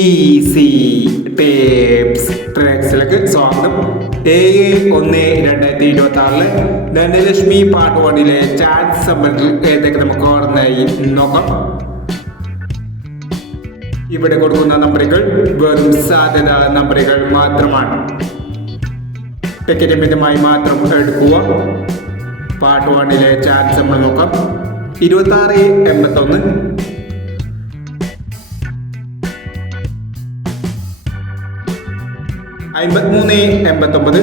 Easy tapes ട്രാക്സിലേക്ക് സ്വാഗതം. 7/1/2026 Dhanlaxmi part 1 chat സംബന്ധിൽ ഏതൊക്കെ നമുക്ക് ഓർമ്മയായി നോക്കാം. ഇവിടെ കൊടുക്കുന്ന നമ്പറുകൾ വെറും സാധ്യത നമ്പറുകൾ മാത്രമാണ്. ടിക്കറ്റ് മിതമായി മാത്രം എടുക്കുക. പാർട്ട് 1 ചാറ്റ് നമ്മൾ നോക്കാം. 2681 5389 9171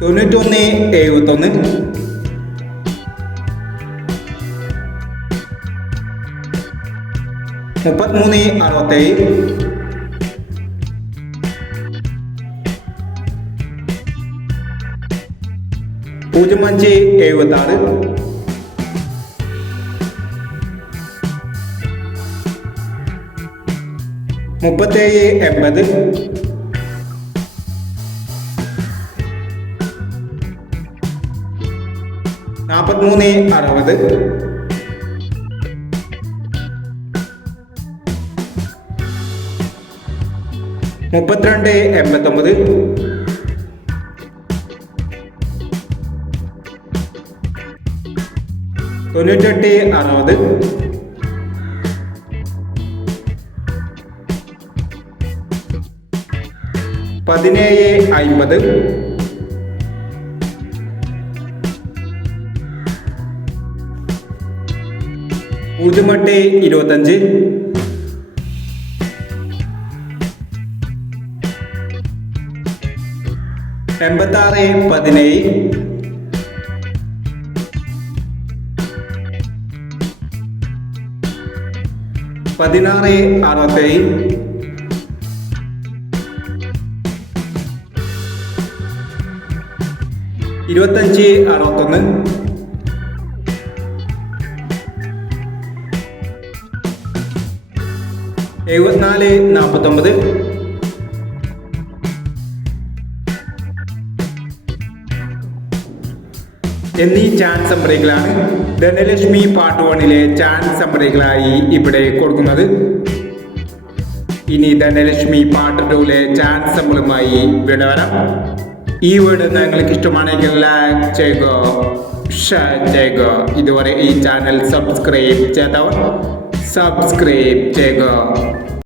3367 0576 3780 4360 3289 9860 1750 0825 8617 1667 2561 7449 എന്നീ ചാൻസ് നമ്പറുകളാണ് ധനലക്ഷ്മി പാർട്ട് 1 ചാൻസ് നമ്പറുകളായി ഇവിടെ കൊടുക്കുന്നത്. ഇനി ധനലക്ഷ്മി പാർട്ട് 2 ചാൻസ് നമ്പറുമായി വീണ്ടും വരാം. ഈ വീഡിയോ നിങ്ങൾക്ക് ഇഷ്ടമാണെങ്കിൽ ലൈക്ക് ചെയ്യുക, ഷെയർ ചെയ്യുക. ഇതുവരെ ഈ ചാനൽ സബ്സ്ക്രൈബ് ചെയ്തവർ സബ്സ്ക്രൈബ് ചെയ്യുക.